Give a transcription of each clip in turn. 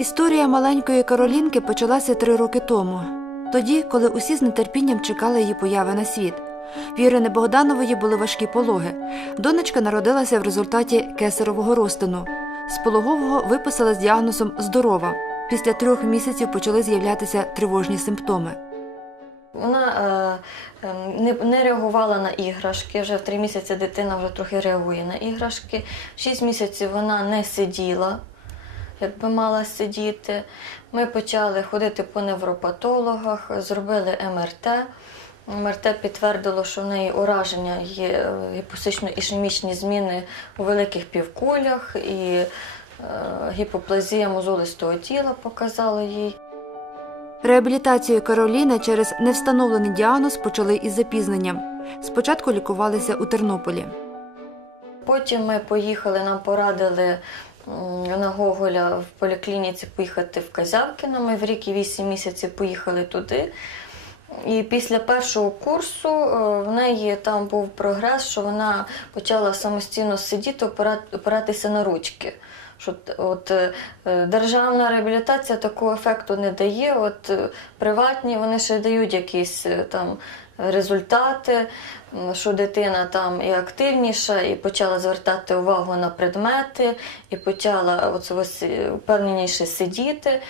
Історія маленької Каролінки почалася три роки тому, тоді, коли усі з нетерпінням чекали її появи на світ. В Ірини Богданової були важкі пологи. Донечка народилася в результаті кесарового розтину. З пологового виписала з діагнозом здорова. Після трьох місяців почали з'являтися тривожні симптоми. Вона е, е, не, реагувала на іграшки. Вже в три місяці дитина вже трохи реагує на іграшки. Шість місяців вона не сиділа, якби мала сидіти. Ми почали ходити по невропатологах, зробили МРТ. МРТ підтвердило, що в неї ураження є е, гіпосично-ішемічні зміни у великих півкулях і е, гіпоплазія мозолистого тіла показала їй. Реабілітацію Кароліни через невстановлений діагноз почали із запізненням. Спочатку лікувалися у Тернополі. Потім ми поїхали, нам порадили на Гоголя в поліклініці поїхати в Казявкино. Ми в рік і 8 місяців поїхали туди. І після першого курсу е, в неї там був прогрес, що вона почала самостійно сидіти, опиратися на ручки. Що от, е, державна реабілітація такого ефекту не дає. От е, приватні вони ще дають якісь там результати, що дитина там і активніша, і почала звертати увагу на предмети, і почала оце ось е, впевненіше сидіти.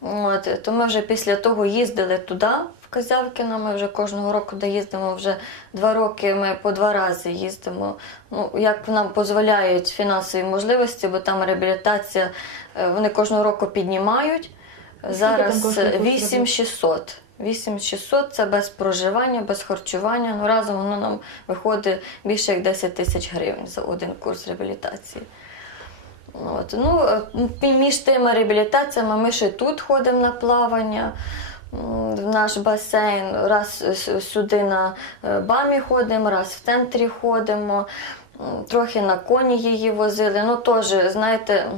От, то ми вже після того їздили туди, в Казявкино. Ми вже кожного року туди їздимо. Вже два роки ми по два рази їздимо. Ну, як нам дозволяють фінансові можливості, бо там реабілітація, е, вони кожного року піднімають. Зараз там коштує 8600. 8600 це без проживання, без харчування. Ну разом воно нам виходить більше як 10 тисяч гривень за один курс реабілітації. От. Ну, е, між тими реабілітаціями ми ще тут ходимо на плавання. В наш басейн раз сюди на е, бамі ходимо, раз в центрі ходимо, трохи на коні її возили. Ну, теж, знаєте,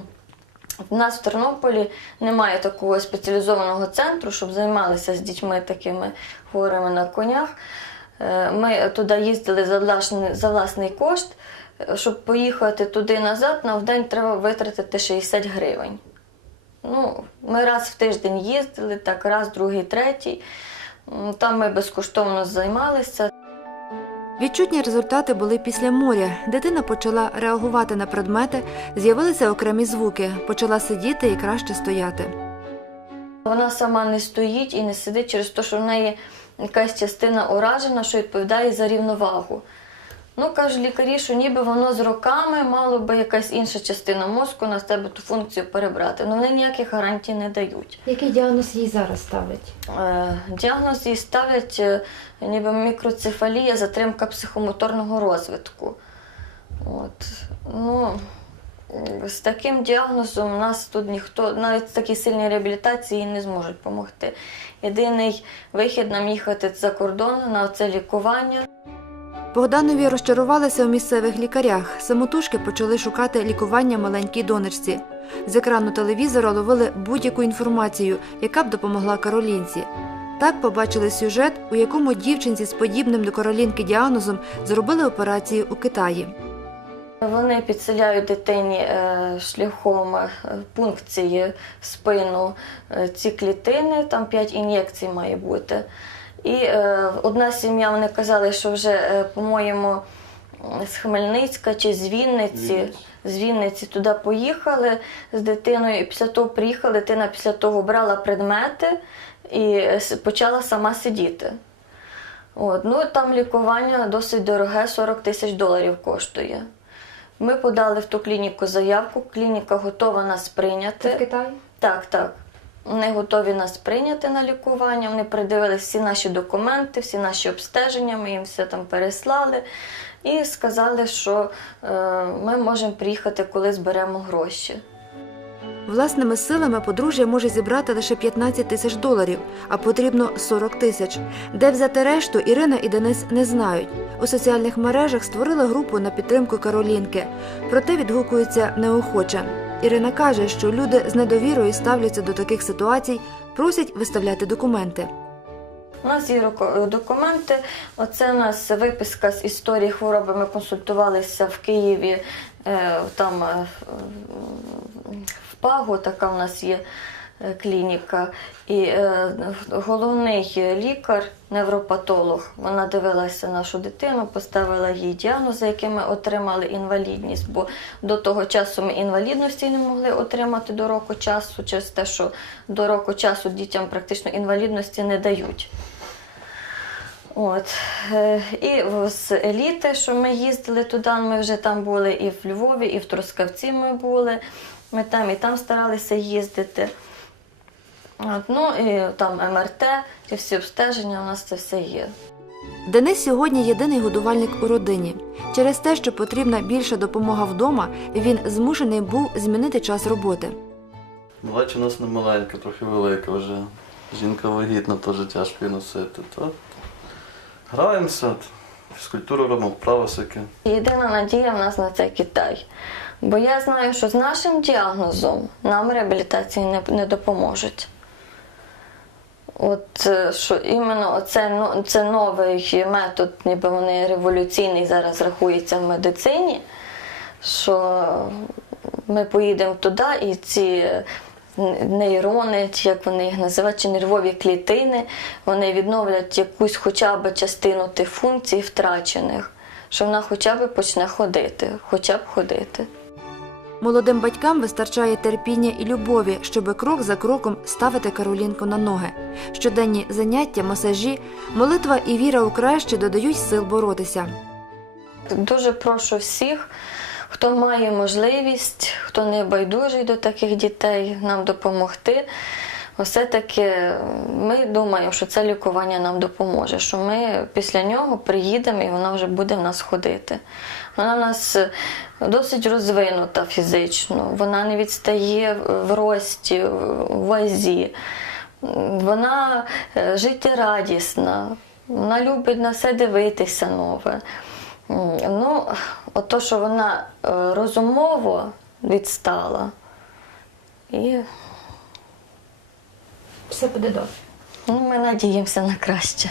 в нас в Тернополі немає такого спеціалізованого центру, щоб займалися з дітьми такими хворими на конях. Е, Ми туди їздили за власний, за власний кошт. Щоб поїхати туди назад, на день треба витратити 60 гривень. Ну, ми раз в тиждень їздили, так раз, другий, третій. Там ми безкоштовно займалися. Відчутні результати були після моря. Дитина почала реагувати на предмети, з'явилися окремі звуки, почала сидіти і краще стояти. Вона сама не стоїть і не сидить через те, що в неї якась частина уражена, що відповідає за рівновагу. Ну, кажуть лікарі, що ніби воно з роками мало би якась інша частина мозку на себе ту функцію перебрати. Ну, вони ніяких гарантій не дають. Який діагноз їй зараз ставить? Е, Діагноз їй ставлять е, ніби мікроцефалія, затримка психомоторного розвитку. От. Ну, з таким діагнозом у нас тут ніхто, навіть в такій сильній реабілітації не зможуть допомогти. Єдиний вихід нам їхати за кордон на це лікування. Богданові розчарувалися у місцевих лікарях. Самотужки почали шукати лікування маленькій донечці. З екрану телевізора ловили будь-яку інформацію, яка б допомогла Каролінці. Так побачили сюжет, у якому дівчинці з подібним до Каролінки діагнозом зробили операцію у Китаї. Вони підселяють дитині е, шляхом е, пункції в спину е, ці клітини, там 5 ін'єкцій має бути. І е, одна сім'я, вони казали, що вже, е, по-моєму, з Хмельницька чи з Вінниці, Вінниці. з Вінниці туди поїхали з дитиною, і після того приїхала, дитина після того брала предмети і е, с- почала сама сидіти. От, ну, там лікування досить дороге, 40 тисяч доларів коштує. Ми подали в ту клініку заявку, клініка готова нас прийняти. Китаї? Так, так. Вони готові нас прийняти на лікування. Вони придивили всі наші документи, всі наші обстеження, ми їм все там переслали і сказали, що е, ми можемо приїхати, коли зберемо гроші. Власними силами подружжя може зібрати лише 15 тисяч доларів, а потрібно 40 тисяч. Де взяти решту, Ірина і Денис не знають. У соціальних мережах створили групу на підтримку Каролінки, проте відгукуються неохоче. Ірина каже, що люди з недовірою ставляться до таких ситуацій, просять виставляти документи. У нас є документи. Оце у нас виписка з історії хвороби. Ми консультувалися в Києві. е, Там е, в ПАГу така у нас є клініка. І е, головний лікар, невропатолог, вона дивилася нашу дитину, поставила їй діагноз, за яким ми отримали інвалідність. Бо до того часу ми інвалідності не могли отримати до року часу, через те, що до року часу дітям практично інвалідності не дають. От. Е, І з еліти, що ми їздили туди, ми вже там були і в Львові, і в Трускавці ми були. Ми там і там старалися їздити. От, ну і там МРТ, і всі обстеження, у нас це все є. Денис сьогодні єдиний годувальник у родині. Через те, що потрібна більша допомога вдома, він змушений був змінити час роботи. Бач, у нас не маленька, трохи велика вже. Жінка вагітна, теж тяжко її носити. То граємося, фізкультуру робимо, вправи всякі. Єдина надія в нас на це Китай. Бо я знаю, що з нашим діагнозом нам реабілітації не, не допоможуть. От е, що іменно оце, ну, це новий метод, ніби вони революційний зараз рахується в медицині, що ми поїдемо туди і ці нейрони, чи як вони їх називають, чи нервові клітини, вони відновлять якусь хоча б частину тих функцій втрачених, що вона хоча б почне ходити, хоча б ходити. Молодим батькам вистачає терпіння і любові, щоби крок за кроком ставити Каролінку на ноги. Щоденні заняття, масажі, молитва і віра у краще додають сил боротися. Дуже прошу всіх, хто має можливість, хто не байдужий до таких дітей, нам допомогти. Все-таки ми думаємо, що це лікування нам допоможе, що ми після нього приїдемо і вона вже буде в нас ходити. Вона в нас досить розвинута фізично, вона не відстає в рості, в вазі. Вона е, життєрадісна, вона любить на все дивитися нове. Ну, от то, що вона е, розумово відстала, і Все буде добре. ну, ми надіємося на краще.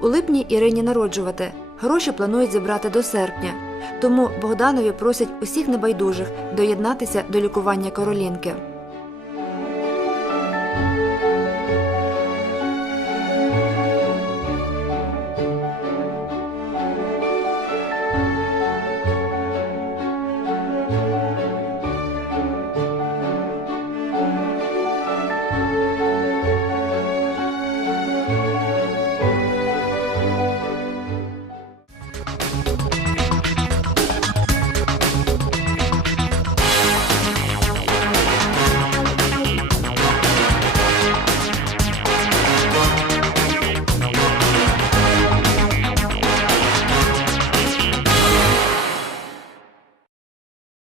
У липні Ірині народжувати. Гроші планують зібрати до серпня. Тому Богданові просять усіх небайдужих доєднатися до лікування Каролінки.